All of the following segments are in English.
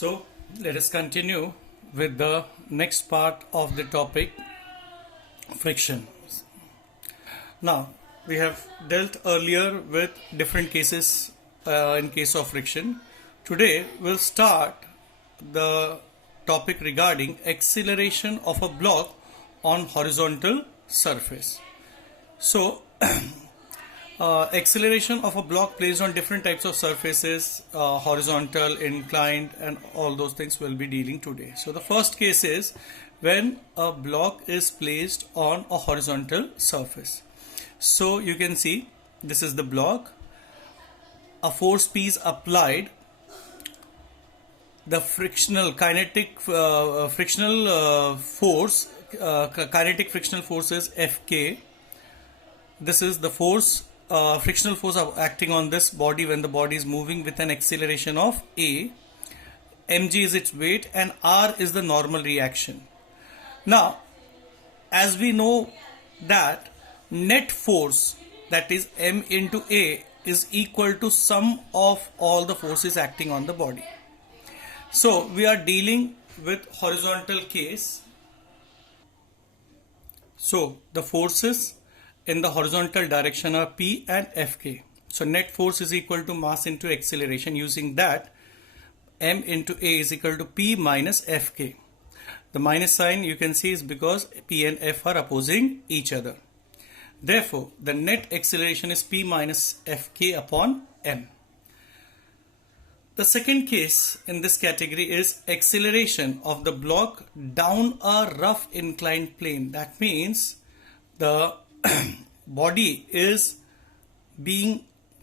So let us continue with the next part of the topic, friction. Now we have dealt earlier with different cases in case of friction. Today we'll start the topic regarding acceleration of a block on horizontal surface. So acceleration of a block placed on different types of surfaces, horizontal, inclined, and all those things we'll be dealing today. So the first case is when a block is placed on a horizontal surface. So you can see this is the block. A force P is applied. The frictional kinetic frictional force is Fk. This is the force frictional force acting on this body when the body is moving with an acceleration of A. Mg is its weight and R is the normal reaction. Now, as we know that net force, that is M into A, is equal to sum of all the forces acting on the body. So we are dealing with horizontal case. So the forces in the horizontal direction are P and Fk. So net force is equal to mass into acceleration. Using that, M into A is equal to P minus Fk. The minus sign you can see is because P and F are opposing each other. Therefore, the net acceleration is P minus Fk upon M. The second case in this category is acceleration of the block down a rough inclined plane. That means the body is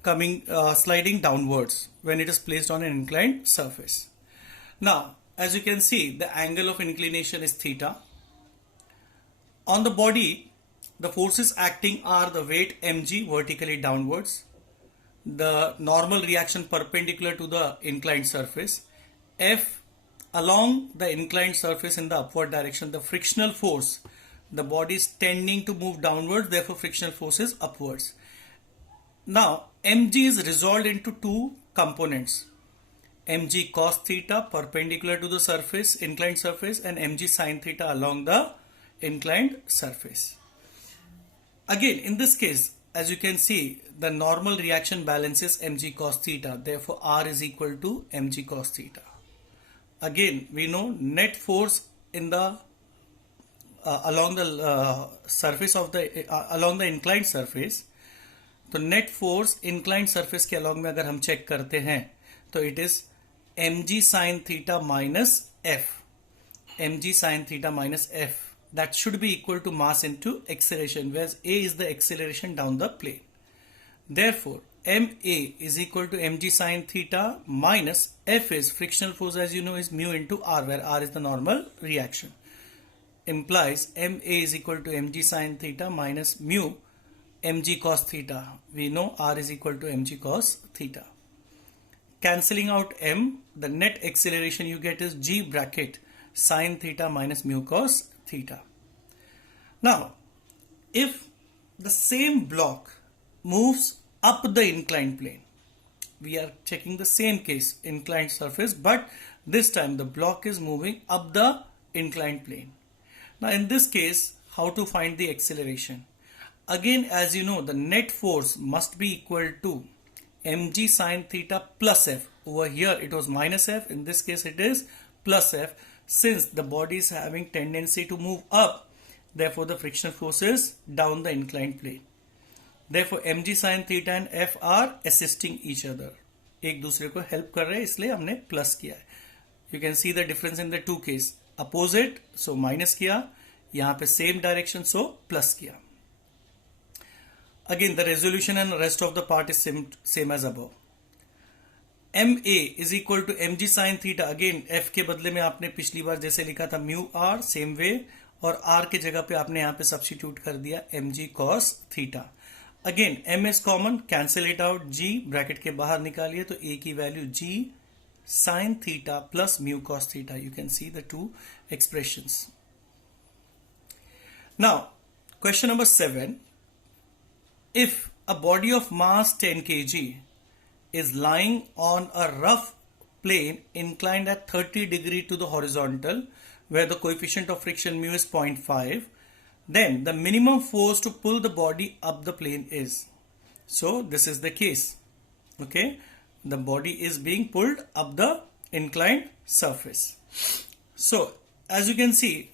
sliding downwards when it is placed on an inclined surface. Now, as you can see, the angle of inclination is theta. On the body, the forces acting are the weight mg vertically downwards, the normal reaction perpendicular to the inclined surface, F along the inclined surface in the upward direction, the frictional force. The body is tending to move downwards, therefore frictional force is upwards. Now, mg is resolved into two components. Mg cos theta perpendicular to the surface, inclined surface, and mg sin theta along the inclined surface. Again, in this case, as you can see, the normal reaction balance is mg cos theta. Therefore, R is equal to mg cos theta. Again, we know net force in the along the surface of the along the inclined surface. तो net force inclined surface के along में अगर हम check करते हैं तो it is mg sin theta minus f. mg sin theta minus f, that should be equal to mass into acceleration, whereas a is the acceleration down the plane. Therefore, ma is equal to mg sin theta minus f is frictional force, as you know, is mu into r, where r is the normal reaction. Implies ma is equal to mg sin theta minus mu mg cos theta. We know r is equal to mg cos theta. Cancelling out m, the net acceleration you get is g bracket sin theta minus mu cos theta. Now, if the same block moves up the inclined plane, we are checking the same case, inclined surface, but this time the block is moving up the inclined plane. Now, in this case, how to find the acceleration? Again, as you know, the net force must be equal to mg sin theta plus f. Over here it was minus f, in this case it is plus f. Since the body is having tendency to move up, therefore the friction force is down the inclined plane. Therefore mg sin theta and f are assisting each other. एक दूसरे को help कर रहे हैं, इसलिए हमने plus किया है. You can see the difference in the two case. Opposite, so minus किया, यहाँ पे same direction, so plus किया. Again, the resolution and rest of the part is same as above. MA is equal to mg sin theta. Again, F के बदले में आपने पिछली बार जैसे लिखा था mu r, same way, और R के जगह पे आपने यहाँ पे substitute कर दिया mg cos theta. Again, M is common, cancel it out, G bracket के बाहर निकालिए तो A की value G sin theta plus mu cos theta. You can see the two expressions. Now, question number 7. If a body of mass 10 kg is lying on a rough plane inclined at 30 degree to the horizontal, where the coefficient of friction mu is 0.5, then the minimum force to pull the body up the plane is. So this is the case. Okay, the body is being pulled up the inclined surface. So as you can see,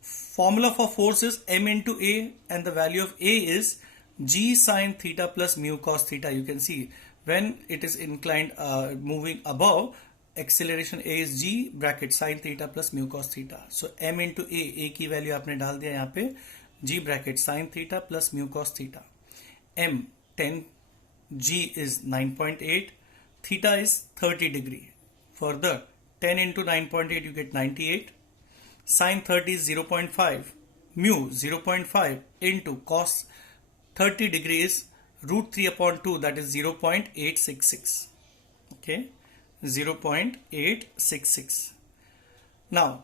formula for force is m into a, and the value of a is g sine theta plus mu cos theta. You can see when it is inclined moving above, acceleration a is g bracket sine theta plus mu cos theta. So m into a की value आपने डाल दिया यहाँ पे, g bracket sine theta plus mu cos theta. m 10, g is 9.8, theta is 30 degree. Further, 10 into 9.8 you get 98. Sine 30 is 0.5, mu 0.5 into cos 30 degree is root 3 upon 2, that is 0.866. Okay, 0.866. Now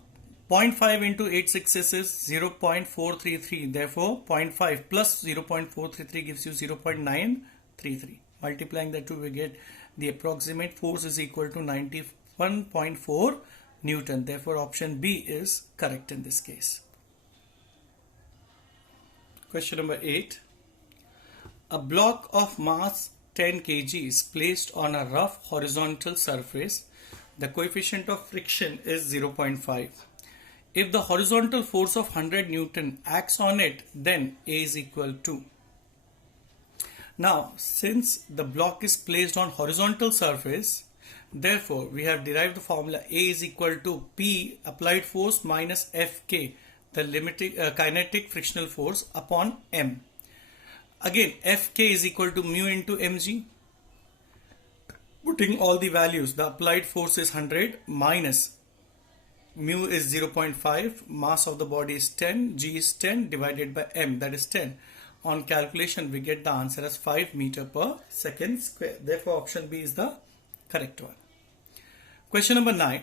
0.5 into 866 is 0.433. Therefore 0.5 plus 0.433 gives you 0.933. Multiplying the two, we get the approximate force is equal to 91.4 Newton. Therefore option B is correct in this case. Question number 8. A block of mass 10 kg is placed on a rough horizontal surface. The coefficient of friction is 0.5. If the horizontal force of 100 Newton acts on it, then A is equal to. Now, since the block is placed on horizontal surface, therefore we have derived the formula A is equal to P applied force minus Fk, the limiting kinetic frictional force, upon M. Again, Fk is equal to mu into mg. Putting all the values, the applied force is 100 minus mu is 0.5, mass of the body is 10, g is 10 divided by m, that is 10. On calculation we get the answer as 5 meter per second square. Therefore option B is the correct one. Question number 9.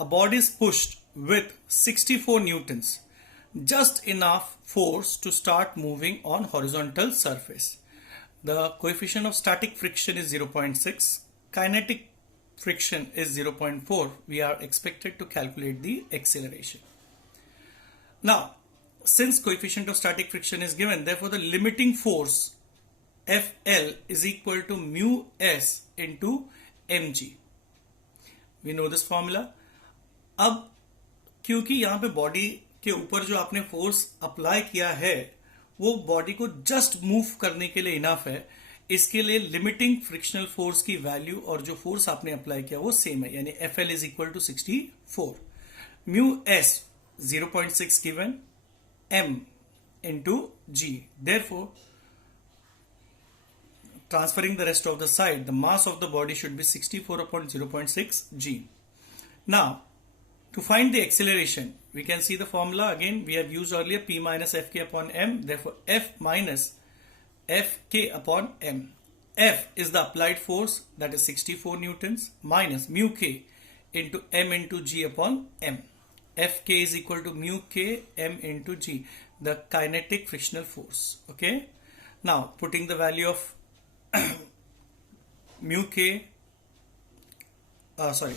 A body is pushed with 64 newtons, just enough force to start moving on horizontal surface. The coefficient of static friction is 0.6, kinetic friction is 0.4. We are expected to calculate the acceleration. Now, since coefficient of static friction is given, therefore the limiting force Fl is equal to mu s into mg. We know this formula. अब क्योंकि यहाँ पे body के ऊपर जो आपने force apply किया है वो बॉडी को जस्ट मूव करने के लिए इनफ है, इसके लिए लिमिटिंग फ्रिक्शनल फोर्स की वैल्यू और जो फोर्स आपने अप्लाई किया वो सेम है, यानी Fl is equal to 64. Mu s 0.6 given, m into g. Therefore, transferring the rest of the side, the mass of the body should be 64 upon 0.6 g. Now, to find the acceleration, we can see the formula again. We have used earlier P minus Fk upon m. Therefore, F minus Fk upon m. F is the applied force, that is 64 newtons, minus mu k into m into g upon m. Fk is equal to mu k m into g, the kinetic frictional force. Okay. Now putting the value of mu k,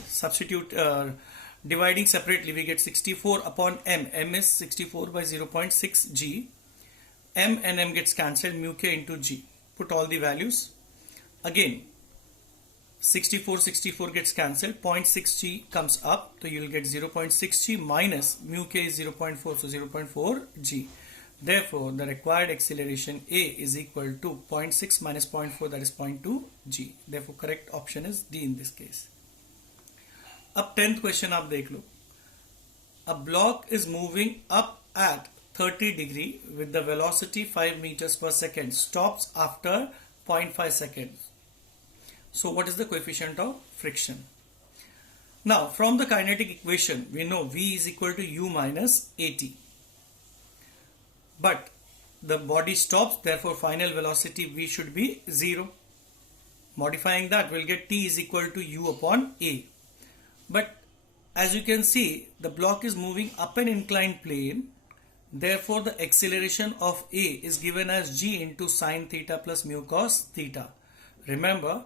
substitute, dividing separately, we get 64 upon m. M is 64 by 0.6 g. M and m gets cancelled, mu k into g. Put all the values. Again, 64 gets cancelled, 0.6 g comes up, so you will get 0.6 g minus mu k is 0.4, so 0.4 g. Therefore, the required acceleration A is equal to 0.6 minus 0.4, that is 0.2 g. Therefore, correct option is D in this case. अब 10th question आप देख लो. A block is moving up at 30 degree with the velocity 5 meters per second, stops after 0.5 seconds. So what is the coefficient of friction? Now from the kinetic equation we know V is equal to U minus AT. But the body stops, therefore final velocity V should be 0. Modifying that, we'll get T is equal to U upon A. But as you can see, the block is moving up an inclined plane. Therefore the acceleration of A is given as G into sine theta plus mu cos theta. Remember,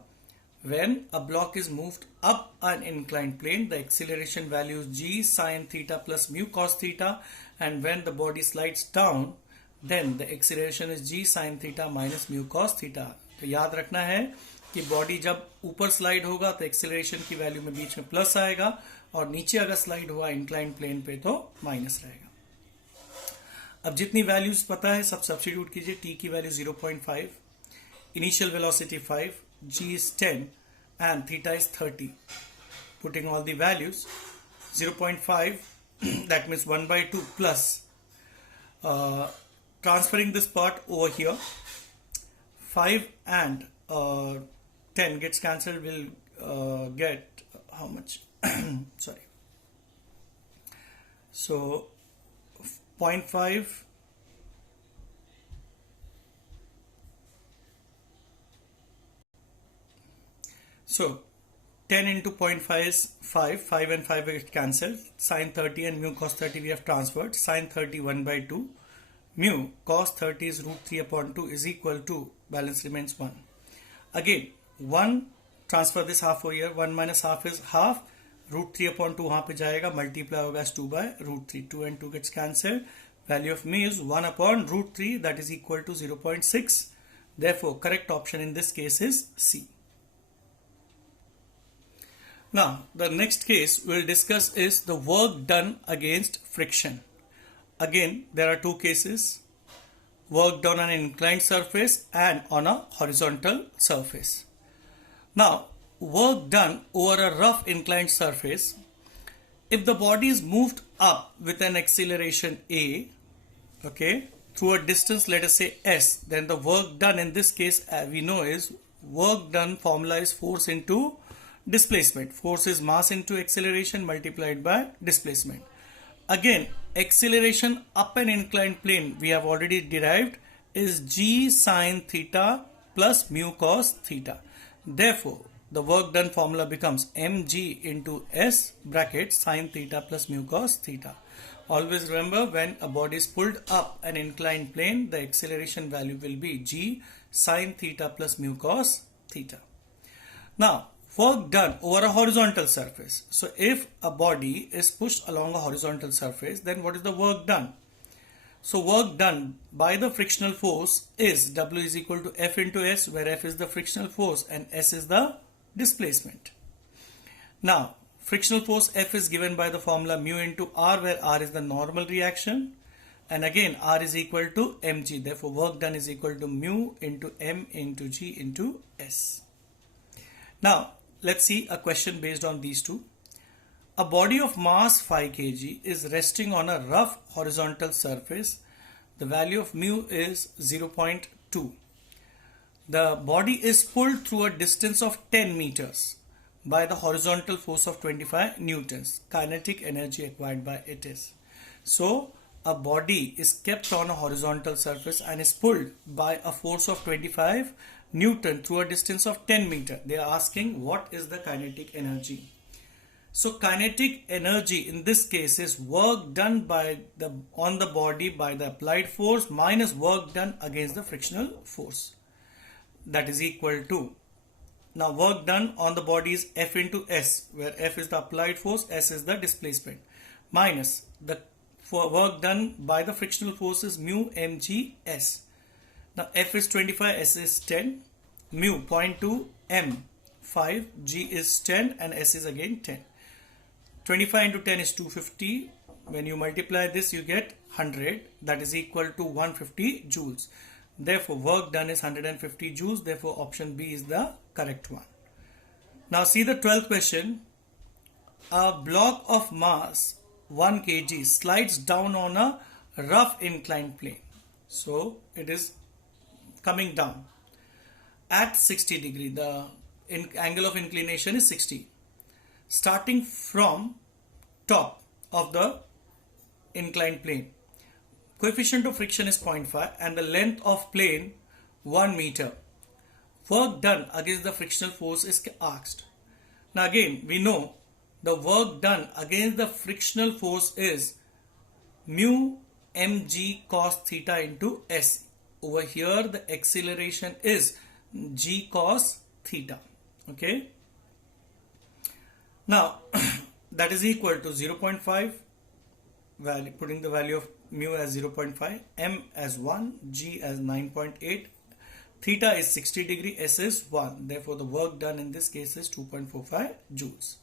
When a block is moved up an inclined plane, the acceleration value is g sine theta plus mu cos theta, and when the body slides down, then the acceleration is g sine theta minus mu cos theta. तो याद रखना है कि body जब ऊपर slide होगा तो acceleration की वैल्यू में बीच में प्लस आएगा, और नीचे अगर स्लाइड हुआ इंक्लाइंड प्लेन पे तो माइनस रहेगा. अब जितनी वैल्यूज पता है सब सब्स्टिट्यूट कीजिए. t की value 0.5, initial velocity 5, g is 10 and theta is 30. Putting all the values, 0.5 that means 1 by 2 plus transferring this part over here, 5 and 10 gets cancelled, will get how much? Sorry. So 0.5 so 10 into 0.5 is 5. 5 and 5 get cancelled. Sine 30 and mu cos 30 we have transferred. Sine 30 1 by 2. Mu cos 30 is root 3 upon 2 is equal to, balance remains 1. Again 1, transfer this half over here. 1 minus half is half. Root 3 upon 2 वहाँ पे जाएगा, multiply होगा as 2 by root 3. 2 and 2 gets cancelled. Value of mu is 1 upon root 3, that is equal to 0.6. Therefore correct option in this case is C. Now the next case we'll discuss is the work done against friction. Again there are two cases: work done on an inclined surface and on a horizontal surface. Now work done over a rough inclined surface, if the body is moved up with an acceleration a, okay, through a distance, let us say s, then the work done in this case we know is work done formula is force into displacement. Force is mass into acceleration multiplied by displacement. Again, acceleration up an inclined plane we have already derived is g sine theta plus mu cos theta. Therefore, the work done formula becomes mg into s bracket sine theta plus mu cos theta. Always remember, when a body is pulled up an inclined plane, the acceleration value will be g sine theta plus mu cos theta. Now, work done over a horizontal surface. So if a body is pushed along a horizontal surface, then what is the work done? So work done by the frictional force is W is equal to F into S, where F is the frictional force and S is the displacement. Now frictional force F is given by the formula mu into R, where R is the normal reaction, and again R is equal to mg. Therefore work done is equal to mu into m into g into S. Now let's see a question based on these two. A body of mass 5 kg is resting on a rough horizontal surface. The value of mu is 0.2. The body is pulled through a distance of 10 meters by the horizontal force of 25 newtons. Kinetic energy acquired by it is. So a body is kept on a horizontal surface and is pulled by a force of 25 Newton through a distance of 10 meters. They are asking what is the kinetic energy. So kinetic energy in this case is work done on the body by the applied force minus work done against the frictional force. That is equal to, now work done on the body is F into S, where F is the applied force, S is the displacement, minus the work done by the frictional force is mu mg S. Now F is 25, S is 10, mu 0.2, m 5, g is 10 and S is again 10. 25 into 10 is 250. When you multiply this you get 100, that is equal to 150 joules. Therefore work done is 150 joules. Therefore option B is the correct one. Now see the 12th question. A block of mass 1 kg slides down on a rough inclined plane. So it is coming down at 60 degree. The angle of inclination is 60. Starting from top of the inclined plane. Coefficient of friction is 0.5 and the length of plane 1 meter. Work done against the frictional force is asked. Now again we know the work done against the frictional force is mu mg cos theta into S. Over here the acceleration is g cos theta. Okay. Now that is equal to 0.5, value, putting the value of mu as 0.5, m as 1, g as 9.8, theta is 60 degree, s is 1. Therefore the work done in this case is 2.45 joules.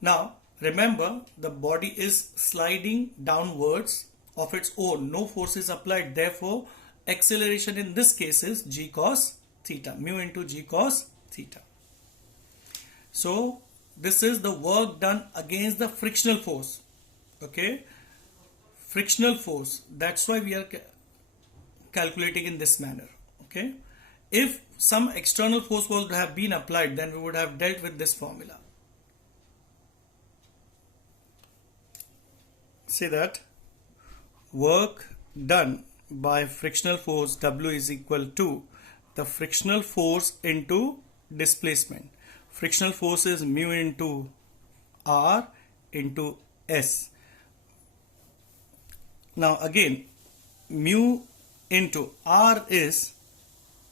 Now remember, the body is sliding downwards of its own, no force is applied, therefore acceleration in this case is g cos theta, mu into g cos theta. So this is the work done against the frictional force. Okay, frictional force, that's why we are calculating in this manner. Okay, if some external force was to have been applied, then we would have dealt with this formula. Say that work done by frictional force W is equal to the frictional force into displacement. Frictional force is mu into R into S. Now again, mu into R is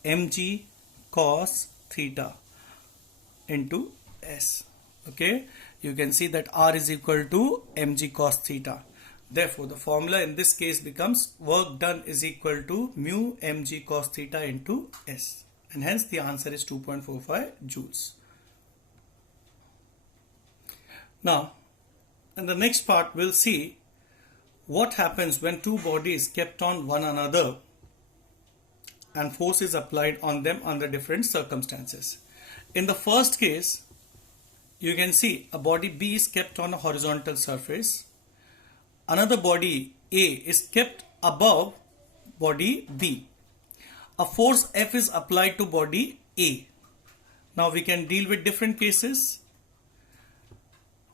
mg cos theta into S. Okay, you can see that R is equal to mg cos theta. Therefore the formula in this case becomes work done is equal to mu mg cos theta into S, and hence the answer is 2.45 joules. Now in the next part we'll see what happens when two bodies kept on one another and force is applied on them under different circumstances. In the first case, you can see a body B is kept on a horizontal surface. Another body A is kept above body B. A force F is applied to body A. Now we can deal with different cases.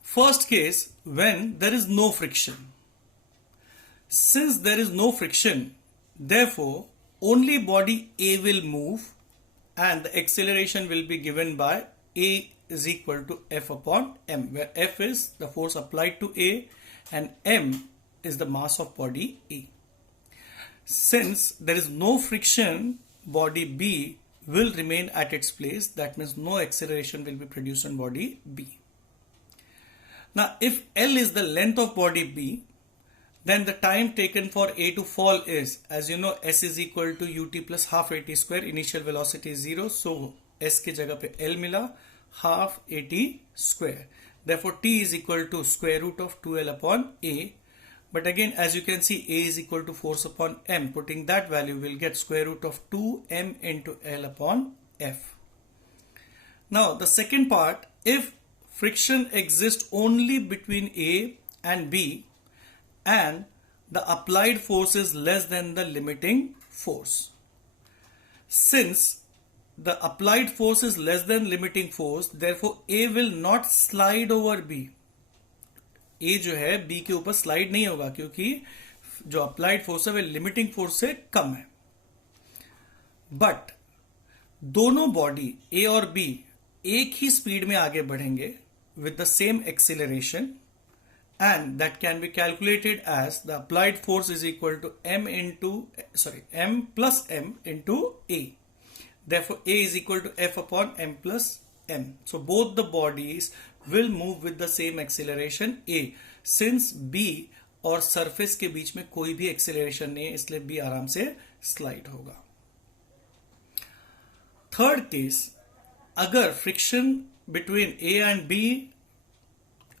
First case, when there is no friction. Since there is no friction, therefore only body A will move and the acceleration will be given by A is equal to F upon m, where F is the force applied to A and m is the mass of body A. Since there is no friction, body B will remain at its place. That means no acceleration will be produced on body B. Now if L is the length of body B, then the time taken for A to fall is, as you know, S is equal to ut plus half at square. Initial velocity is 0, so S के जगह पे L मिला, half at square. Therefore T is equal to square root of 2L upon A. But again, as you can see, A is equal to force upon m. Putting that value, we'll get square root of 2m into L upon F. Now the second part, if friction exists only between A and B, and the applied force is less than the limiting force. Since the applied force is less than limiting force, therefore A will not slide over B. A जो है B के ऊपर slide नहीं होगा, क्योंकि जो applied force है वह limiting force से कम है. But दोनों body A और B एक ही speed में आगे बढ़ेंगे with the same acceleration, and that can be calculated as the applied force is equal to m plus m into A. Therefore A is equal to F upon m plus m. So both the bodies will move with the same acceleration A. Since B और surface के बीच में कोई भी acceleration नहीं है, इसलिए B आराम से slide होगा. Third case, अगर friction between A and B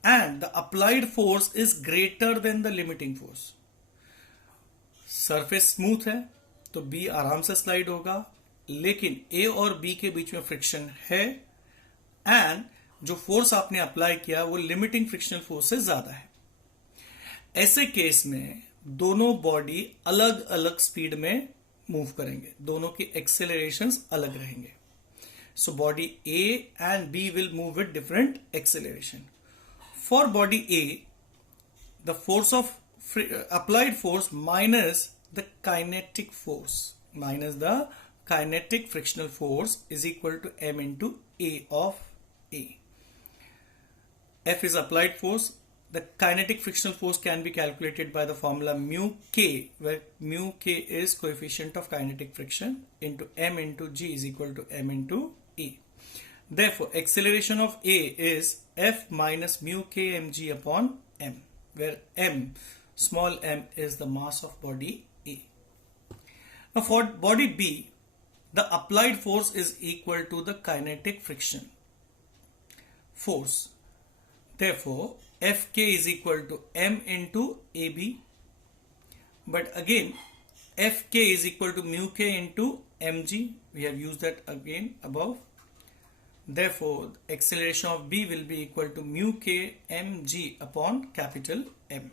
and the applied force is greater than the limiting force. Surface smooth है तो B आराम से slide होगा, लेकिन A और B के बीच में friction है and जो force आपने apply किया वो limiting frictional force से ज़्यादा है. ऐसे केस में दोनों बॉडी अलग अलग स्पीड में मूव करेंगे, दोनों की एक्सेलरेशंस अलग रहेंगे. So body A and B will move with different acceleration. For body A, the force of applied force minus the kinetic force minus the kinetic frictional force is equal to m into A of A. F is applied force. The kinetic frictional force can be calculated by the formula mu k, where mu k is coefficient of kinetic friction, into m into g is equal to m into A. Therefore, acceleration of A is F minus mu k mg upon m, where m, small m, is the mass of body A. Now, for body B, the applied force is equal to the kinetic friction force. Therefore, Fk is equal to m into AB. But again, Fk is equal to mu k into mg. We have used that again above. Therefore, acceleration of B will be equal to mu k mg upon capital M.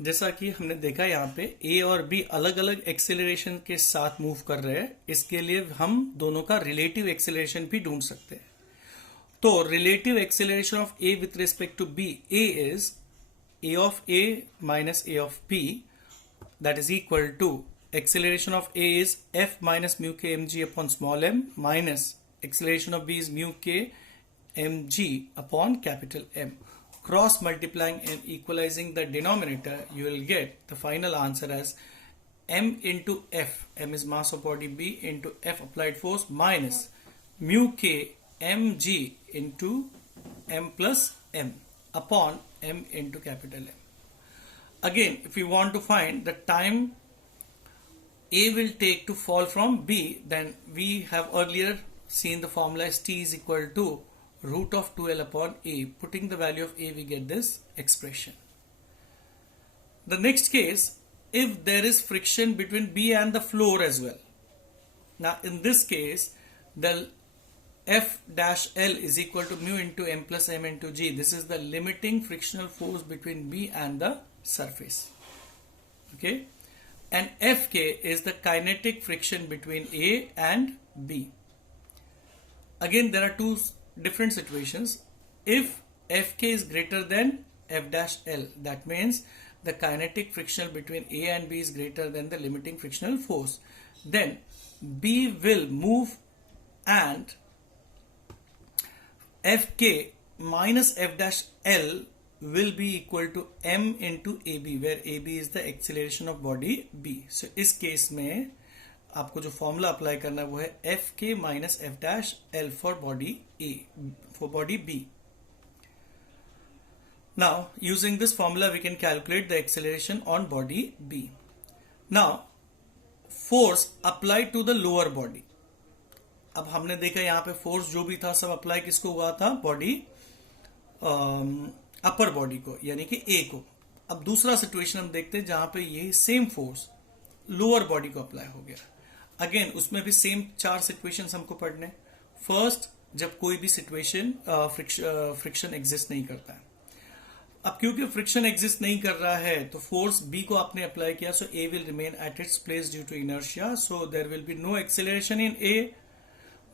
जैसा कि हमने देखा यहाँ पे A और B अलग अलग acceleration के साथ मूव कर रहे हैं, इसके लिए हम दोनों का रिलेटिव एक्सेलरेशन भी ढूंढ सकते हैं. तो relative acceleration of A with respect to B, A is A of A minus A of B, that is equal to acceleration of A is F minus mu k mg upon small m minus acceleration of B is mu k mg upon capital M. Cross multiplying and equalizing the denominator, you will get the final answer as m into F, m is mass of body B, into F applied force minus mu k mg into m plus m upon m into capital M. Again, if we want to find the time A will take to fall from B, then we have earlier seen the formula as T is equal to root of 2L upon A. Putting the value of A, we get this expression. The next case, if there is friction between B and the floor as well. Now, in this case, the F dash L is equal to mu into M plus M into G. This is the limiting frictional force between B and the surface. Okay. And Fk is the kinetic friction between A and B. Again, there are two different situations. If Fk is greater than F dash L, that means the kinetic friction between A and B is greater than the limiting frictional force. Then B will move and Fk minus F dash L will be equal to m into AB, where AB is the acceleration of body B. So इस case में आपको जो formula apply करना है वो है Fk minus F dash L for body A, for body B. Now, using this formula, we can calculate the acceleration on body B. Now, force applied to the lower body. अब हमने देखा यहाँ पे force जो भी था सब apply किसको हुआ था? बॉडी अपर बॉडी को, यानी कि ए को. अब दूसरा सिचुएशन हम देखते हैं जहां पे ये सेम फोर्स लोअर बॉडी को अप्लाई हो गया. अगेन उसमें भी सेम 4 सिचुएशंस हमको पढ़ने. फर्स्ट, जब कोई भी सिचुएशन फ्रिक्शन एग्जिस्ट नहीं करता है. अब क्योंकि फ्रिक्शन एग्जिस्ट नहीं कर रहा है तो फोर्स बी को आपने अप्लाई किया, so A will remain at its place due to inertia, so there will be no acceleration in A,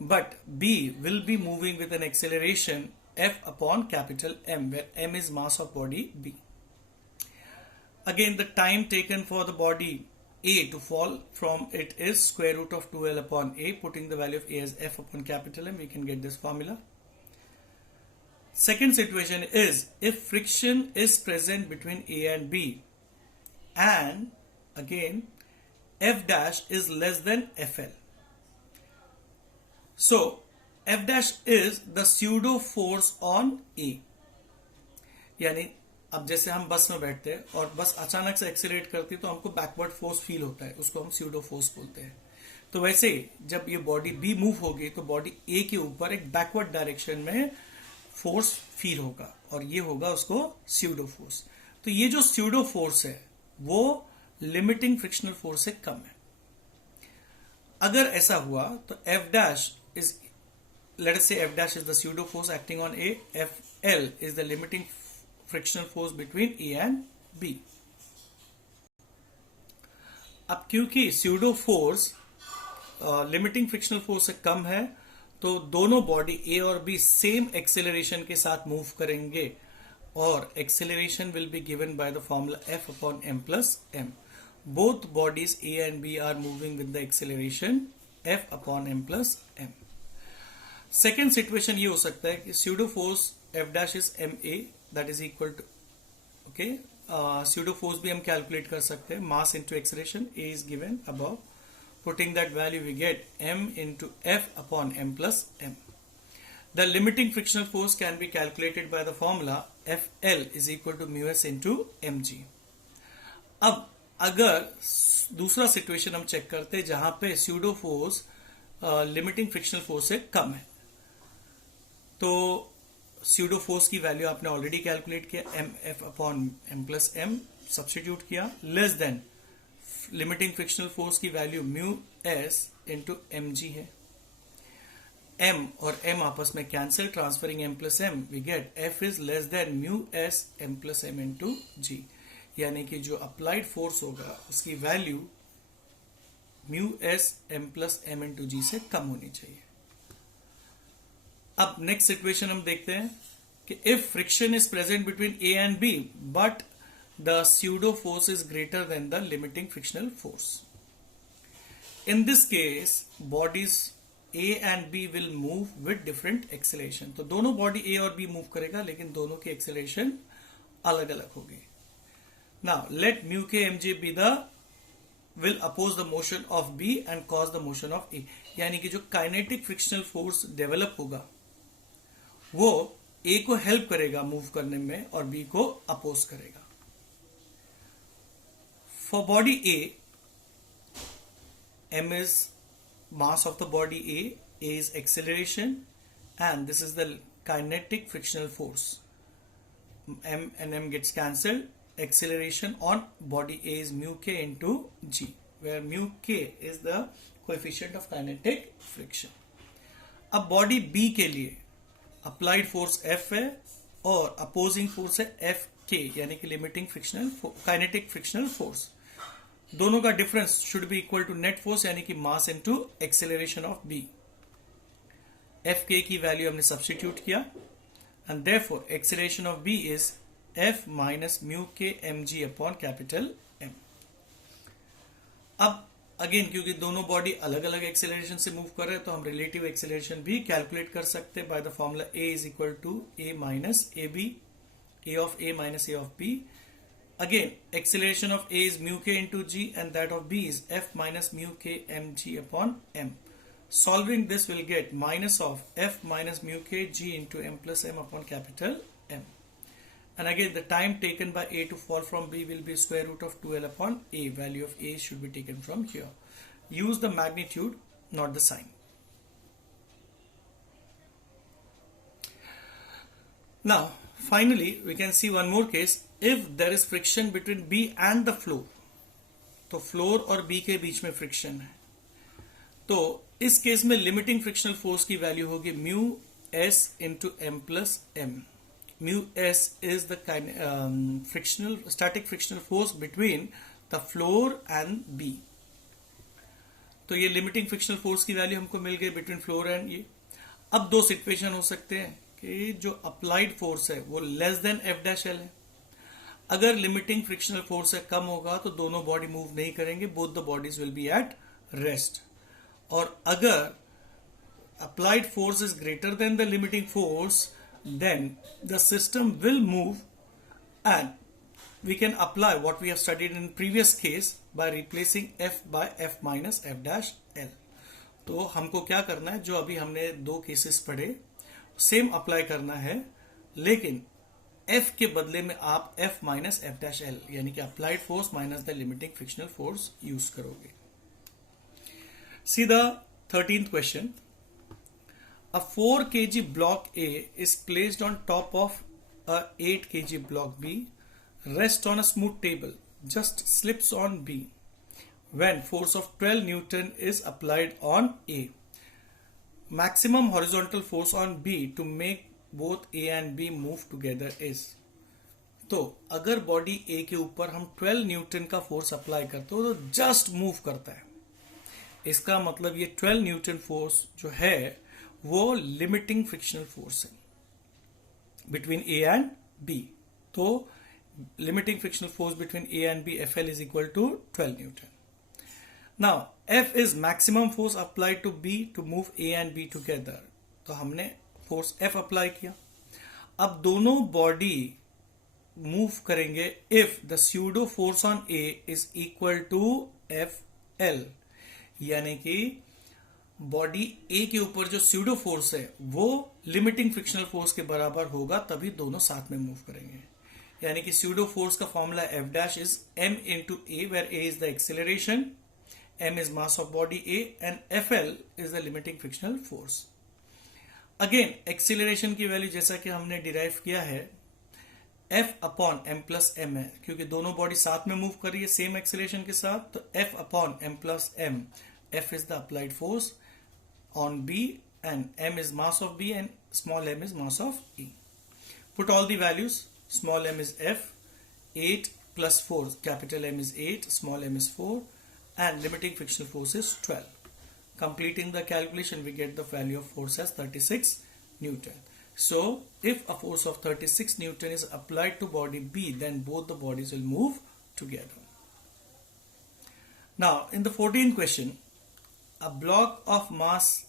but B will be moving with an acceleration F upon capital M, where M is mass of body B. Again, the time taken for the body A to fall from it is square root of 2L upon A. Putting the value of A as F upon capital M, we can get this formula. Second situation is if friction is present between A and B, and again F dash is less than FL. So F dash is the pseudo force on A. यानी अब जैसे हम बस में बैठते हैं और बस अचानक से एक्सीलरेट करती है तो हमको बैकवर्ड फोर्स फील होता है, उसको हम स्यूडो फोर्स बोलते हैं. तो वैसे जब ये बॉडी बी मूव होगी तो बॉडी ए के ऊपर एक बैकवर्ड डायरेक्शन में फोर्स फील होगा और ये होगा उसको स्यूडो फोर्स. तो ये जो स्यूडो फोर्स है वो लिमिटिंग फ्रिक्शनल फोर्स से कम है. अगर ऐसा हुआ तो F dash is, let us say F dash is the pseudo force acting on A, FL is the limiting frictional force between A and B. अब क्योंकि pseudo force limiting frictional force से कम है तो दोनों बॉडी A और B same acceleration के साथ मूव करेंगे और acceleration will be given by the formula F upon M plus M. Both bodies A and B are moving with the acceleration F upon M plus M. Second situation ये हो सकता है कि pseudo force F dash is MA, that is equal to, okay, pseudo force भी हम calculate कर सकते हैं. Mass into acceleration A is given above. Putting that value, we get m into f upon m plus m. The limiting frictional force can be calculated by the formula FL is equal to mu s into mg. अब अगर दूसरा situation हम check करते हैं जहां पे pseudo force limiting frictional force से कम है, तो स्यूडो फोर्स की वैल्यू आपने ऑलरेडी कैलकुलेट किया, M F upon M plus M substitute किया, less than limiting frictional force की value mu S into M G है. m और m आपस में cancel, transferring m plus m we get f is less than mu s m plus m into G. यानी कि जो applied force होगा उसकी value mu s m plus m into G से कम होनी चाहिए. अब नेक्स्ट सिचुएशन हम देखते हैं कि if friction is present between a and b but the pseudo force is greater than the limiting frictional force. In this case bodies A and B will move with different acceleration. तो दोनों body A और B move करेगा लेकिन दोनों की acceleration अलग अलग होगी. Now let mu k mj be the will oppose the motion of B and cause the motion of A. यानी कि जो काइनेटिक फ्रिक्शनल फोर्स डेवलप होगा वो A को हेल्प करेगा मूव करने में और B को अपोज करेगा. For body A, m is mass of the body A is acceleration, and this is the kinetic frictional force. M and M gets cancelled. Acceleration on body A is mu k into g, where mu k is the coefficient of kinetic friction. अब body B के लिए applied force F है और opposing force है F k, यानी कि limiting frictional kinetic frictional force. दोनों का difference should be equal to net force, यानी कि mass into acceleration of B. F के की वैल्यू हमने सब्सटीट्यूट किया and therefore acceleration of B is F minus mu K M G upon capital M. अब again क्योंकि दोनों body अलग अलग एक्सेलरेशन से मूव कर रहे हैं तो हम रिलेटिव एक्सेलरेशन भी कैलकुलेट कर सकते हैं by the formula a is equal to a minus a b, a of a minus a of b. Again, acceleration of A is mu k into g and that of B is f minus mu k mg upon m. Solving this will get minus of f minus mu k g into m plus m upon capital M. And again, the time taken by A to fall from B will be square root of 2l upon A. Value of A should be taken from here. Use the magnitude, not the sign. Now, finally, we can see one more case. If there is friction between B and the floor, तो floor और B के बीच में friction है, तो इस case में limiting frictional force की value होगी mu S into m plus m. Mu s is the frictional static frictional force between the floor and b. तो ये लिमिटिंग फ्रिक्शनल फोर्स की वैल्यू हमको मिल गई बिटवीन फ्लोर एंड ये. अब दो सिचुएशन हो सकते हैं कि जो अप्लाइड फोर्स है वो less than F dash L है. अगर लिमिटिंग फ्रिक्शनल फोर्स से कम होगा तो दोनों बॉडी मूव नहीं करेंगे, both the bodies will be at rest. और अगर applied force is greater than the limiting force then the system will move and we can apply what we have studied in previous case by replacing f by f minus F dash l. तो हमको क्या करना है, जो अभी हमने दो cases पढ़े सेम अप्लाई करना है, लेकिन F के बदले में आप F minus F dash L यानी कि applied force minus the limiting frictional force use करोगे. See the 13th question. A 4 kg block A is placed on top of a 8 kg block B, rests on a smooth table, just slips on B when force of 12 Newton is applied on A. Maximum horizontal force on B to make both A and B move together is. तो अगर body A के ऊपर हम 12 Newton का force apply करते हो तो just move करता है. इसका मतलब ये 12 न्यूटन फोर्स जो है वो लिमिटिंग फ्रिक्शनल फोर्स है बिटवीन A एंड B. तो limiting frictional force between A and B FL is equal to 12 Newton. Now F is maximum force applied to B to move A and B together. तो हमने force F apply किया. अब दोनों body move करेंगे if the pseudo force on A is equal to f l, यानी कि body a के ऊपर जो स्यूडो फोर्स है वो लिमिटिंग फ्रिक्शनल फोर्स के बराबर होगा, तभी दोनों साथ में मूव करेंगे। यानी कि स्यूडो फोर्स का formula f dash is m into a, where a is the acceleration, m is mass of body a and f l is the limiting frictional force. Again acceleration की value जैसा कि हमने derive किया है F upon M plus m है, क्योंकि दोनों body साथ में मूव कर रही है सेम एक्सीलरेशन के साथ, तो F upon M plus m, F is the applied force on B and m is mass of B and small m is mass of E. Put all the values. Small m is F, 8 plus 4, capital M is 8, small m is 4, and limiting frictional force is 12. Completing the calculation, we get the value of force as 36 Newton. So, if a force of 36 Newton is applied to body B, then both the bodies will move together. Now, in the 14th question, a block of mass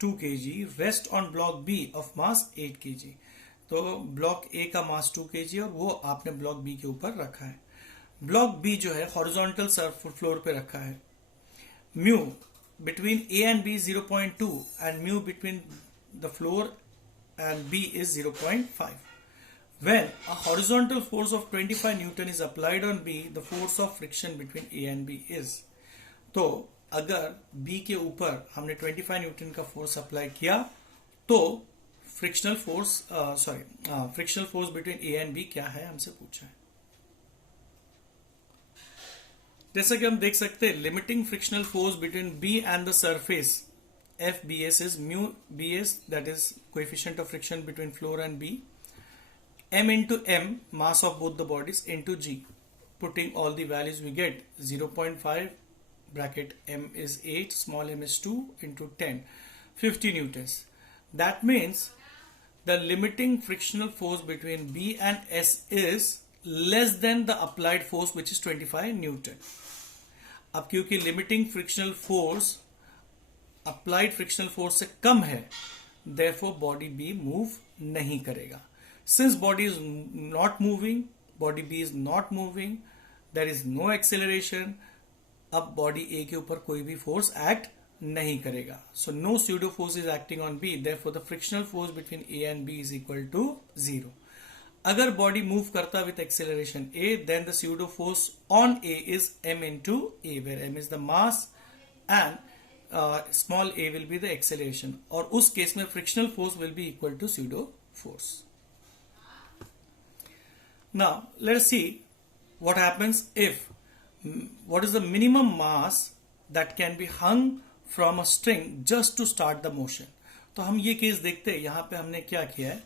2 kg rest on block B of mass 8 kg. तो block ए का मास 2 kg और वो आपने block B के ऊपर रखा है। Block B जो है हॉरिजॉन्टल फ्लोर पे रखा है। Mu between a and b 0.2 and mu between the floor and B is 0.5. When a horizontal force of 25 Newton is applied on B, the force of friction between A and B is. तो अगर B के ऊपर हमने 25 Newton का force apply किया तो frictional force between A and B क्या है हमसे पूछा है। जैसा कि हम देख सकते हैं limiting frictional force between B and the surface FBS is mu BS, that is coefficient of friction between floor and B, M into M, mass of both the bodies, into G. Putting all the values we get 0.5 bracket M is 8, small m is 2 into 10, 50 newtons. That means the limiting frictional force between B and S is less than the applied force, which is 25 Newton. अब क्योंकि limiting frictional force applied frictional force से कम है, therefore body b move नहीं करेगा। Since body is not moving, body b is not moving, there is no acceleration, अब body a के ऊपर कोई भी फोर्स एक्ट नहीं करेगा। So no pseudo force is acting on b, therefore the frictional force between a and b is equal to 0। अगर body move करता with acceleration a, then the pseudo force on A is m into a, where m is the mass and small a will be the acceleration, और उस case में frictional force will be equal to pseudo force. Now let's see what happens if what is the minimum mass that can be hung from a string just to start the motion. तो हम ये case देखते हैं। यहाँ पे हमने क्या किया है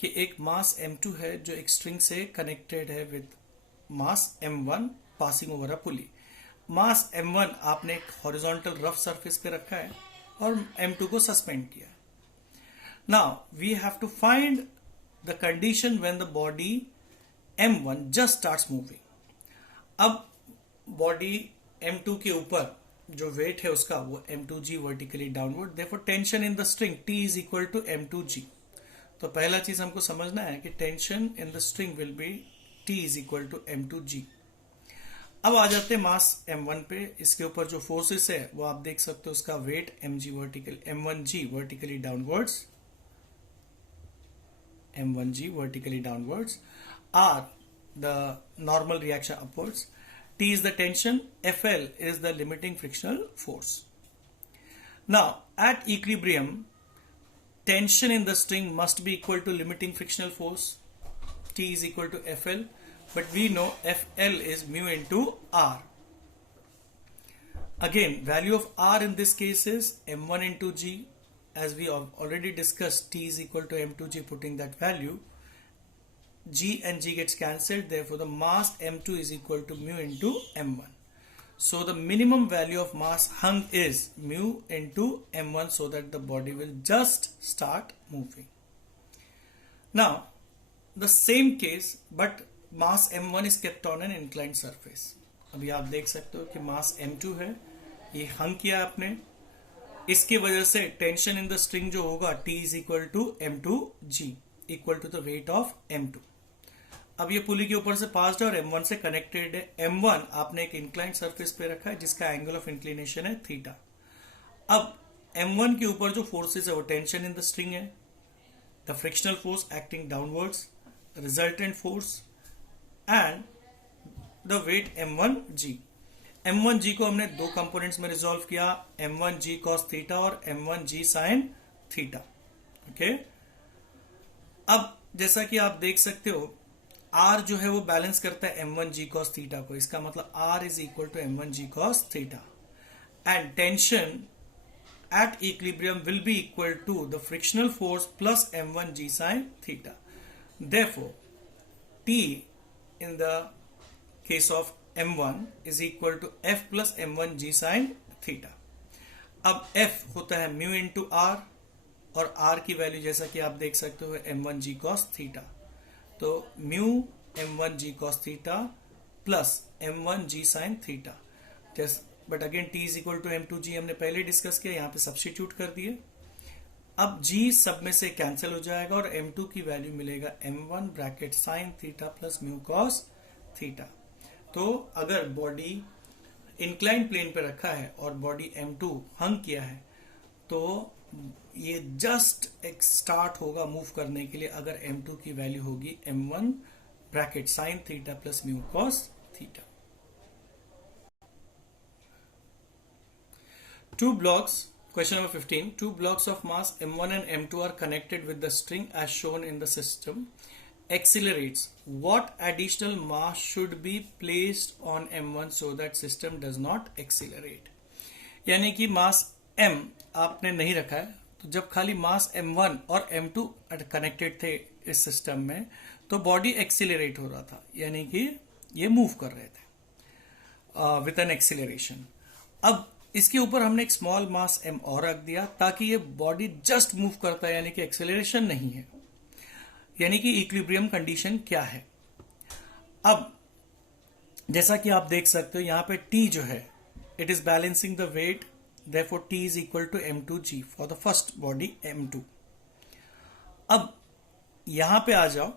कि एक मास m2 है जो एक स्ट्रिंग से कनेक्टेड है with mass m1 passing over a pulley. Mass m1 आपने एक हॉरिजॉन्टल रफ सरफेस पे रखा है और m2 को सस्पेंड किया है। Now we have to find the condition when the body m1 just starts moving. अब बॉडी m2 के ऊपर जो वेट है उसका वो m2g vertically downward, therefore tension in the string T is equal to m2g। तो पहला चीज हमको समझना है कि tension in the string will be T is equal to m2g। अब आ जाते हैं मास m1 पे। इसके ऊपर जो फोर्सेस है वो आप देख सकते हो, उसका weight m1g vertically downwards, m1g vertically downwards, r the normal reaction upwards, T is the tension, FL is the limiting frictional force. Now at equilibrium, tension in the string must be equal to limiting frictional force, T is equal to FL. But we know FL is mu into R. Again, value of R in this case is M1 into G. As we already discussed, T is equal to M2G, putting that value. G and G gets cancelled, therefore the mass M2 is equal to mu into M1. So the minimum value of mass hung is mu into M1, so that the body will just start moving. Now, the same case, but mass m1 is kept on an inclined surface. अभी आप देख सकते हो कि मास m2 है, ये हंग किया आपने, इसके वजह से टेंशन इन द स्ट्रिंग जो होगा T is equal to m2g, equal to the weight of m2. अब ये पुली के ऊपर से पास्ड है और M1 से कनेक्टेड है. M1 आपने एक इंक्लाइंड सरफेस पे रखा है जिसका एंगल ऑफ इंक्लिनेशन है थीटा. अब M1 के ऊपर जो फोर्सेस है वो टेंशन इन द स्ट्रिंग है, the frictional force acting downwards, resultant force and the weight M1G. M1G को हमने दो कंपोनेंट्स में रिजॉल्व किया, M1G cos थीटा और M1G sin थीटा. ओके, अब जैसा कि आप देख सकते हो R जो है वो बैलेंस करता है M1G cos थीटा को. इसका मतलब R is equal to M1G cos theta and tension at equilibrium will be equal to the frictional force plus M1G sin theta. Therefore, T in the case of M1 is equal to F plus M1G sin theta. अब F होता है mu into R और R की value जैसा कि आप देख सकते हो M1G cos थीटा. तो mu M1G cos theta plus M1G sin theta. But again T is equal to M2G हमने पहले डिस्कस किया, यहाँ पे सब्स्टिट्यूट कर दिए. अब G सब में से कैंसिल हो जाएगा और M2 की वैल्यू मिलेगा M1 bracket sine theta plus mu cos theta. तो अगर बॉडी इंक्लाइंड प्लेन पे रखा है और बॉडी M2 हंग किया है तो ये जस्ट एक स्टार्ट होगा मूव करने के लिए अगर M2 की वैल्यू होगी M1 bracket sine theta plus mu cos theta. Two blocks, question number 15, two blocks of mass M1 and M2 are connected with the string as shown in the system. Accelerates. What additional mass should be placed on M1 so that system does not accelerate? यानी कि मास M आपने नहीं रखा है, तो जब खाली मास M1 और M2 कनेक्टेड थे इस सिस्टम में तो बॉडी एक्सिलरेट हो रहा था, यानी कि ये मूव कर रहे थे विद एन एक्सिलरेशन. अब इसके ऊपर हमने एक स्मॉल मास M और रख दिया ताकि ये बॉडी जस्ट मूव करता है, यानी कि एक्सेलरेशन नहीं है. यानी कि इक्विलिब्रियम कंडीशन क्या है. अब जैसा कि आप देख सकते हो यहाँ पे T जो है it is balancing the weight, therefore T is equal to M2G for the first body M2. अब यहां पे आ जाओ,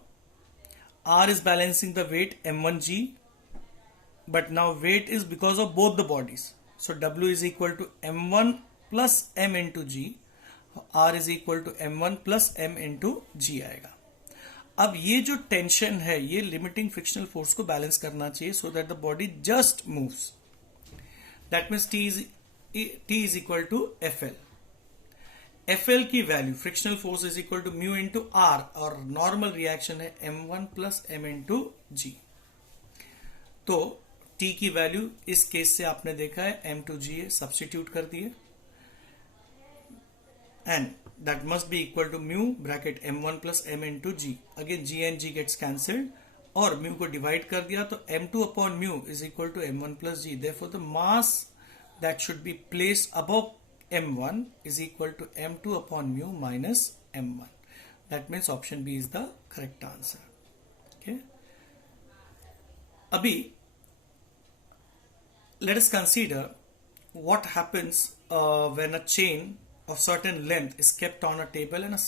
R is balancing the weight M1G, but now weight is because of both the bodies. So W is equal to M1 plus M into G. R is equal to M1 plus M into G आएगा. अब ये जो tension है ये limiting frictional force को balance करना चाहिए so that the body just moves. That means T is equal to FL. FL की value frictional force is equal to mu into R और नॉर्मल रिएक्शन है M1 plus M into G. तो T की value इस case से आपने देखा है M2G है, सब्स्टिट्यूट कर दिए and that must be equal to mu bracket M1 plus M into G. Again G and G gets cancelled और म्यू को डिवाइड कर दिया तो M2 upon mu is equal to M1 plus G. Therefore the mass that should be placed above M1 is equal to M2 upon mu minus M1. That means option B is the correct answer. Okay. Abhi, let us consider what happens when a chain of certain length is kept on a table and a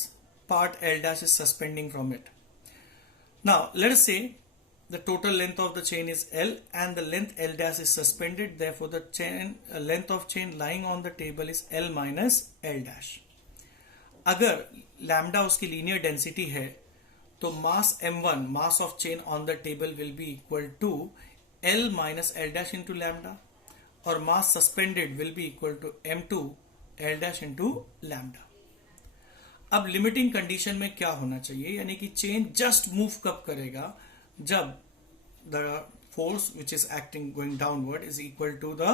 part L dash is suspending from it. Now, let us say the total length of the chain is L and the length L dash is suspended. Therefore, the chain length of chain lying on the table is L minus L dash. अगर lambda उसकी linear density है तो mass M1, mass of chain on the table will be equal to L minus L dash into lambda और mass suspended will be equal to M2 L dash into lambda. अब limiting condition में क्या होना चाहिए, यानी कि chain just move कब करेगा जब the force which is acting going downward is equal to the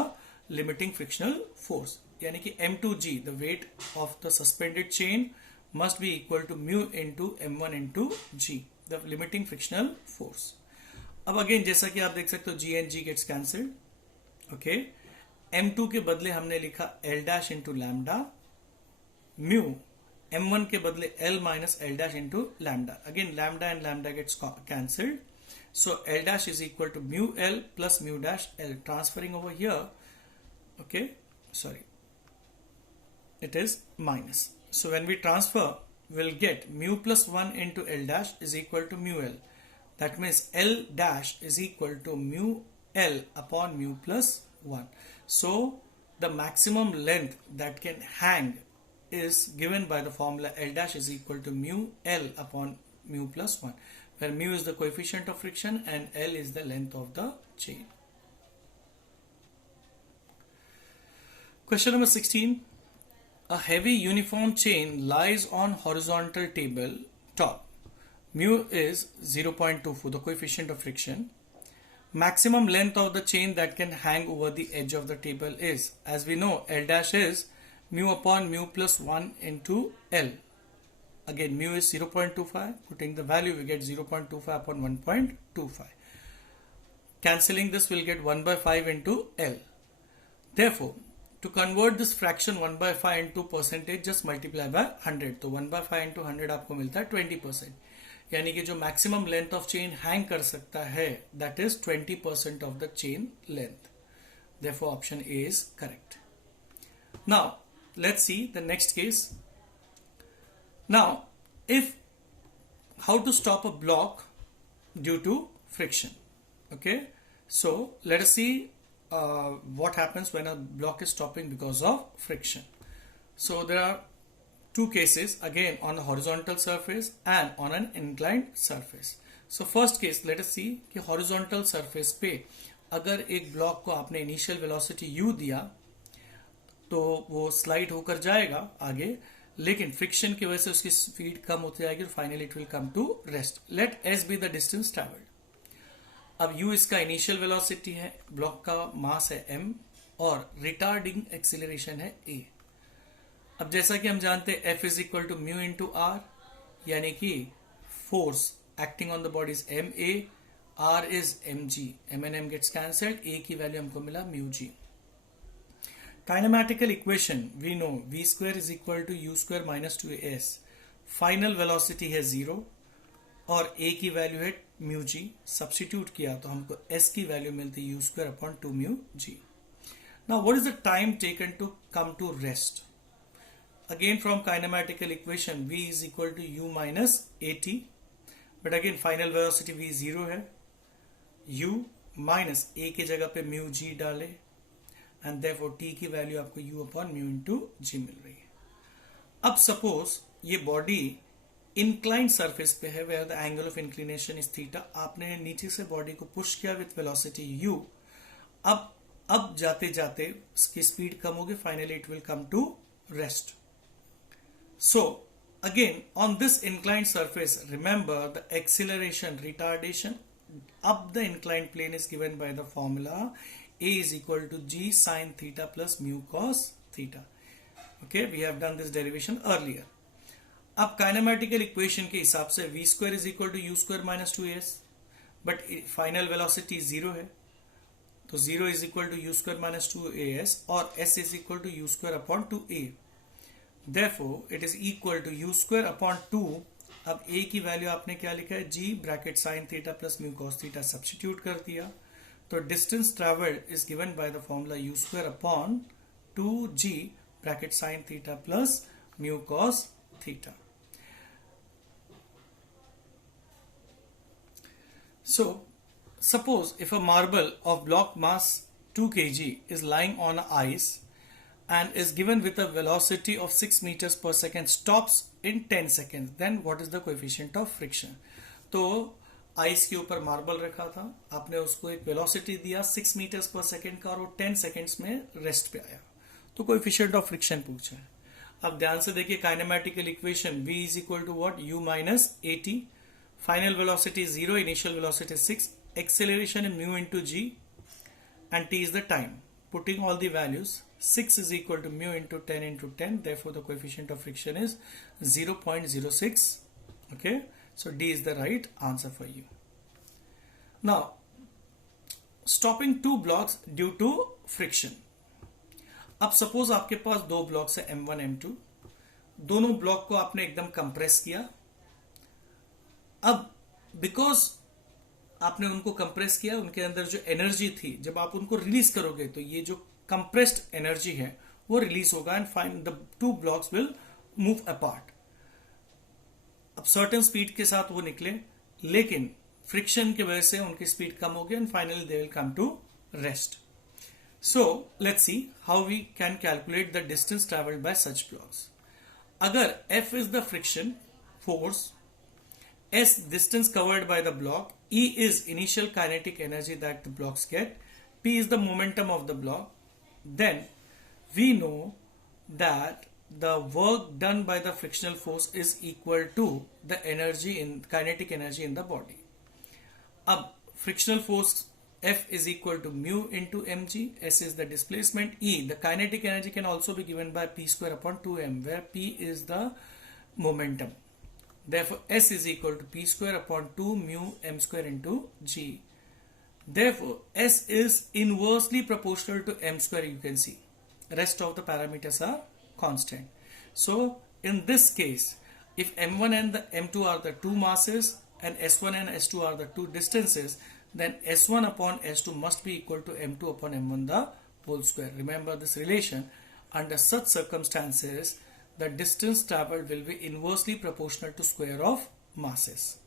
limiting frictional force. यानी कि M2G, the weight of the suspended chain must be equal to mu into M1 into G, the limiting frictional force. अब again जैसा कि आप देख सकते हो G and G gets cancelled. Okay. M2 के बदले हमने लिखा L dash into lambda, mu M1 के बदले L minus L dash into lambda. Again lambda and lambda gets cancelled. So L dash is equal to mu L plus mu dash L. Transferring over here, okay, sorry, it is minus. So when we transfer, we'll get mu plus 1 into L dash is equal to mu L. That means L dash is equal to mu L upon mu plus 1. So the maximum length that can hang is given by the formula L dash is equal to mu L upon mu plus 1, where mu is the coefficient of friction and L is the length of the chain. Question number 16. A heavy uniform chain lies on horizontal table top. Mu is 0.24, the coefficient of friction. Maximum length of the chain that can hang over the edge of the table is, as we know, L dash is mu upon mu plus 1 into L. Again, mu is 0.25. Putting the value, we get 0.25 upon 1.25. Cancelling this, we'll get 1 by 5 into L. Therefore, to convert this fraction 1 by 5 into percentage, just multiply by 100. तो 1 by 5 into 100 आपको मिलता है 20%. यानी कि जो maximum length of chain hang कर सकता है, that is 20% of the chain length. Therefore, option A is correct. Now, let's see the next case. Now, how to stop a block due to friction. Okay, so let us see what happens when a block is stopping because of friction. So there are two cases, again on a horizontal surface and on an inclined surface. So first case, let us see कि horizontal surface पे अगर एक block को आपने initial velocity u दिया तो वो slide होकर जाएगा आगे, लेकिन friction की वजह से उसकी speed कम होती जाएगी और finally it will come to rest. Let s be the distance traveled. अब u इसका इनिशियल वेलोसिटी है, ब्लॉक का मास है m और रिटार्डिंग एक्सीलरेशन है a. अब जैसा कि हम जानते हैं F is equal to mu into R, यानी कि force acting on the body is M A, R is M G, M and M gets cancelled, A की वैल्यू हमको मिला mu G. Kinematical equation we know v square is equal to U square minus 2as. Final velocity है 0 और a की value है mu G. Substitute किया तो हमको s की वैल्यू मिलती है u square upon 2 mu g. Now what is the time taken to come to rest? Again from kinematical equation v is equal to u minus at, but again final velocity v 0 है, u minus a की जगह पे mu g डाले and therefore t की value आपको u upon mu into g मिल रही है. अब सपोज ये बॉडी इंक्लाइंड सरफेस पे है where the angle of inclination is theta. आपने नीचे से बॉडी को पुश किया विथ वेलोसिटी u. अब जाते जाते इसकी स्पीड कम होगी, finally it will come to rest. So again on this inclined surface, remember the acceleration retardation up the inclined plane is given by the formula A is equal to g sin theta plus mu cos theta. Okay, we have done this derivation earlier. अब kinematical equation के हिसाब से v square is equal to u square minus 2as, but final velocity 0 है तो 0 is equal to u square minus 2as और s is equal to u square upon 2a. Therefore, it is equal to u square upon 2. अब a की value आपने क्या लिखा है, g bracket sin theta plus mu cos theta substitute कर दिया तो distance travelled is given by the formula u square upon 2g bracket sin theta plus mu cos theta. So, suppose if a marble of block mass 2 kg is lying on ice and is given with a velocity of 6 meters per second, stops in 10 seconds, then what is the coefficient of friction? तो ice के ऊपर marble रखा था, आपने उसको एक velocity दिया 6 meters per second का और वो 10 seconds में रेस्ट पे आया, तो कोएफिशिएंट ऑफ फ्रिक्शन पूछा है. अब ध्यान से देखिए kinematical equation v is equal to what, u minus at, final velocity 0, initial velocity 6, acceleration mu into g and t is the time. Putting all the values, 6 is equal to mu into 10 into 10, therefore the coefficient of friction is 0.06. Okay, so D is the right answer for you. Now, stopping two blocks due to friction. अब suppose आपके पास दो blocks है M1 M2, दोनों block को आपने एकदम compress किया. अब because आपने उनको कंप्रेस किया, उनके अंदर जो एनर्जी थी, जब आप उनको रिलीज करोगे तो ये जो कंप्रेस्ड एनर्जी है वो रिलीज होगा and fine the two blocks will move apart. अब सर्टेन स्पीड के साथ वो निकले, लेकिन फ्रिक्शन की वजह से उनकी स्पीड कम होगी and finally they will come to rest. So let's see how we can calculate the distance traveled by such blocks. अगर F is the friction force, S distance covered by the block, E is initial kinetic energy that the blocks get, P is the momentum of the block, then we know that the work done by the frictional force is equal to the energy in kinetic energy in the body. अब frictional force F is equal to mu into mg, S is the displacement, E, the kinetic energy can also be given by P square upon 2m, where P is the momentum. Therefore, S is equal to P square upon 2 mu m square into g. Therefore, S is inversely proportional to m square, you can see. Rest of the parameters are constant. So, in this case, if m1 and the m2 are the two masses and s1 and s2 are the two distances, then S1 upon S2 must be equal to M2 upon M1 the whole square. Remember this relation. Under such circumstances, the distance traveled will be inversely proportional to square of masses.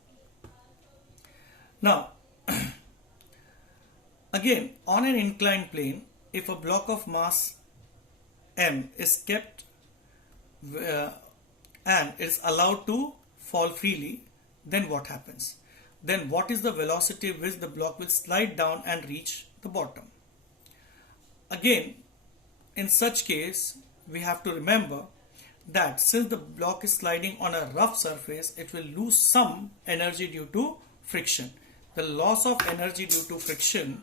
Now, again, on an inclined plane, if a block of mass M is kept and is allowed to fall freely, then what happens? Then what is the velocity which the block will slide down and reach the bottom? Again, in such case, we have to remember that since the block is sliding on a rough surface, it will lose some energy due to friction. The loss of energy due to friction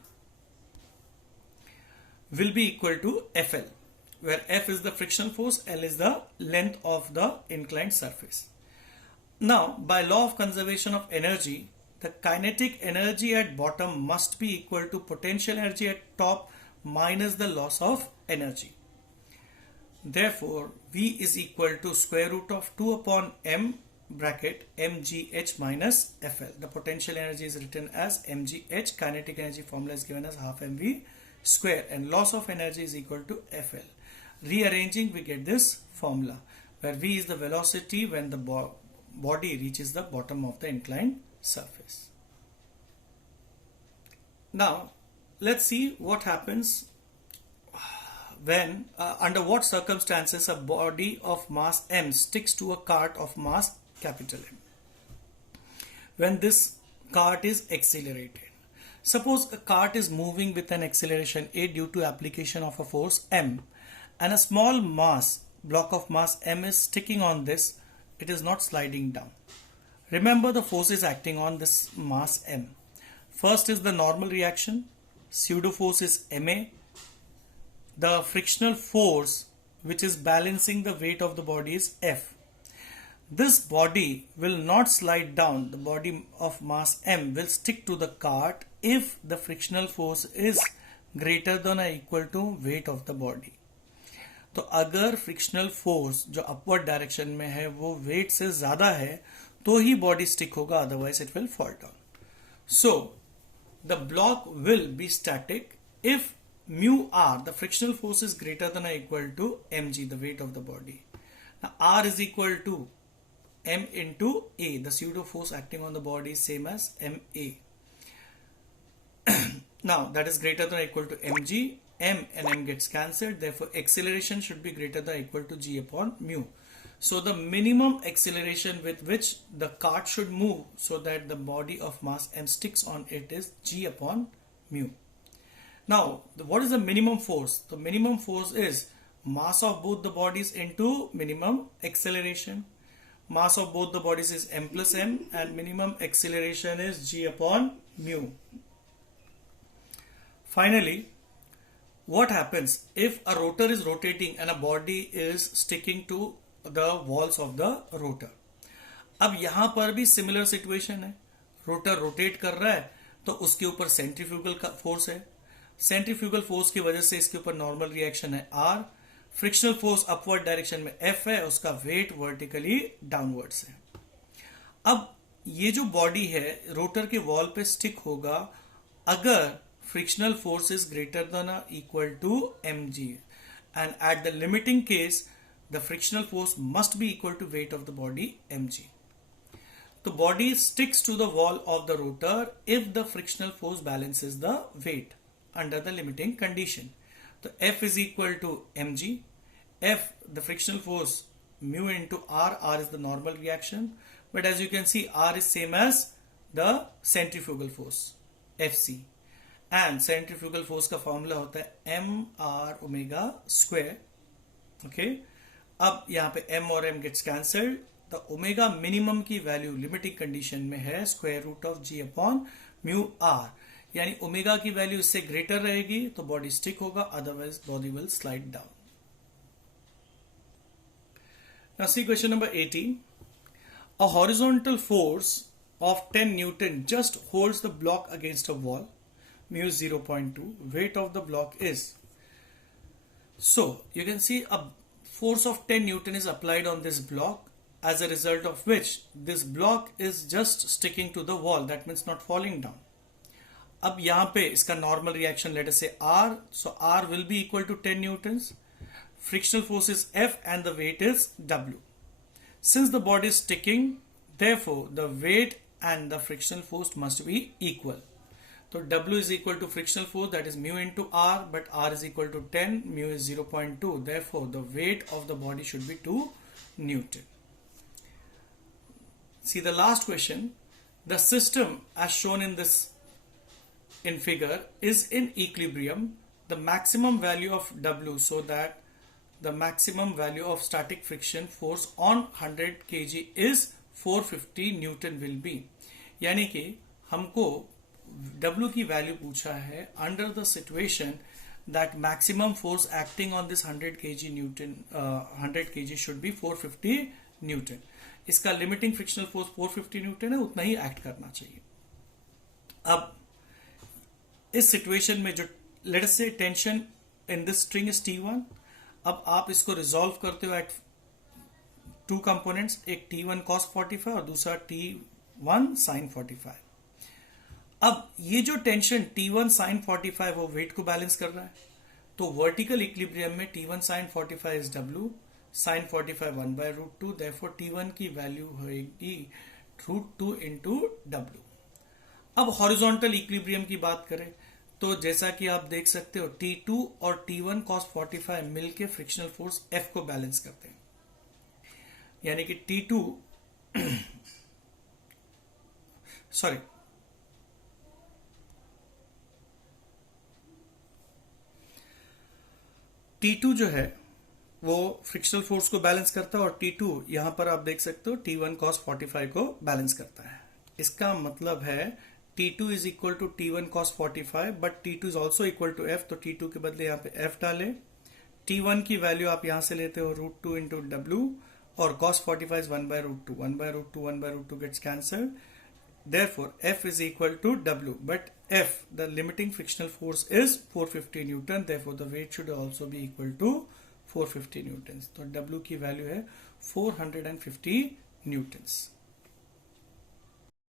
will be equal to Fl, where F is the frictional force, L is the length of the inclined surface. Now, by law of conservation of energy, the kinetic energy at bottom must be equal to potential energy at top minus the loss of energy. Therefore, V is equal to square root of 2 upon m bracket mgh minus Fl. The potential energy is written as mgh. Kinetic energy formula is given as half mv square, and loss of energy is equal to Fl. Rearranging, we get this formula where V is the velocity when the body reaches the bottom of the inclined surface. Now, let's see what happens when, under what circumstances a body of mass m sticks to a cart of mass capital M. When this cart is accelerated. Suppose a cart is moving with an acceleration a due to application of a force m, and a small mass, block of mass m is sticking on this, it is not sliding down. Remember, the force is acting on this mass m. First is the normal reaction, pseudo force is ma. The frictional force which is balancing the weight of the body is F. This body will not slide down, the body of mass m will stick to the cart if the frictional force is greater than or equal to weight of the body. तो अगर frictional force जो upward direction में है वो wait से ज्यादा है तो ही बॉडी स्टिक होगा, otherwise it will fall down. So the block will be static if mu r, the frictional force, is greater than or equal to mg, the weight of the body. Now r is equal to m into a, the pseudo force acting on the body is same as ma. Now that is greater than or equal to mg, m and m gets cancelled, therefore acceleration should be greater than or equal to g upon mu. So the minimum acceleration with which the cart should move so that the body of mass m sticks on it is g upon mu. Now, what is the minimum force? The minimum force is mass of both the bodies into minimum acceleration. Mass of both the bodies is m plus m and minimum acceleration is g upon mu. Finally, what happens if a rotor is rotating and a body is sticking to the walls of the rotor? अब यहाँ पर भी similar situation है. Rotor rotate कर रहा है तो उसके ऊपर सेंट्रीफ्यूगल का फोर्स है. सेंट्रीफ्यूगल फोर्स की वजह से इसके ऊपर नॉर्मल रिएक्शन है R. Frictional force upward direction में F है, उसका वेट वर्टिकली डाउनवर्ड्स है. अब ये जो बॉडी है रोटर के वॉल पे स्टिक होगा अगर frictional force is greater than और equal to mg, and at the limiting case the frictional force must be equal to weight of the body mg. तो body sticks to the wall of the rotor if the frictional force balances the weight under the limiting condition. तो F is equal to mg. F, the frictional force, mu into R. R is the normal reaction, but as you can see, R is same as the centrifugal force, Fc. And centrifugal force का formula होता है mr omega square. Okay, अब यहाँ पे m और m gets cancelled. The omega minimum की value limiting condition में है square root of g upon mu r, यानी ओमेगा की वैल्यू इससे ग्रेटर रहेगी तो बॉडी स्टिक होगा, otherwise body will slide down. Now see question number 18. A horizontal force of 10 Newton just holds the block against a wall. Mu is 0.2. Weight of the block is. So you can see a force of 10 Newton is applied on this block, as a result of which this block is just sticking to the wall. That means not falling down. अब यहाँ पे इसका normal reaction, let us say R. So R will be equal to 10 Newtons. Frictional force is F and the weight is W. Since the body is sticking, therefore the weight and the frictional force must be equal. So W is equal to frictional force, that is mu into R, but R is equal to 10, mu is 0.2. Therefore the weight of the body should be 2 Newton. See the last question. The system as shown in figure is in equilibrium. The maximum value of W, so that the maximum value of static friction force on 100 kg is 450 Newton will be. यानी कि हमको W की value पूछा है under the situation that maximum force acting on this 100 kg should be 450 Newton. इसका limiting frictional force 450 Newton है, उतना ही act करना चाहिए. अब इस सिचुएशन में जो लेट अस से tension in this string is T1. अब आप इसको रिजॉल्व करते हो एट टू कंपोनेंट्स, एक T1 cos 45 और दूसरा T1 sin 45. अब ये जो टेंशन T1 sin 45 वो वेट को बैलेंस कर रहा है, तो वर्टिकल इक्विलिब्रियम में T1 sin 45 is W, sin 45 1 by root 2. Therefore T1 की वैल्यू होगी root 2 into W. अब हॉरिजॉन्टल इक्विलिब्रियम की बात करें तो जैसा कि आप देख सकते हो T2 और T1 cos 45 मिलके फ्रिक्शनल फोर्स F को बैलेंस करते हैं, यानी कि T2 जो है वो फ्रिक्शनल फोर्स को बैलेंस करता है और T2 यहां पर आप देख सकते हो T1 cos 45 को बैलेंस करता है. इसका मतलब है T2 is equal to T1 cos 45, but T2 is also equal to F, तो T2 के बदले यहाँ पे F डालें. T1 की वैल्यू आप यहाँ से लेते हो root 2 into W, और cos 45 is 1 by root 2. 1 by root 2, 1 by root 2 gets cancelled. Therefore, F is equal to W, but F, the limiting frictional force is 450 Newton. Therefore, the weight should also be equal to 450 Newtons. तो W की value है 450 Newtons.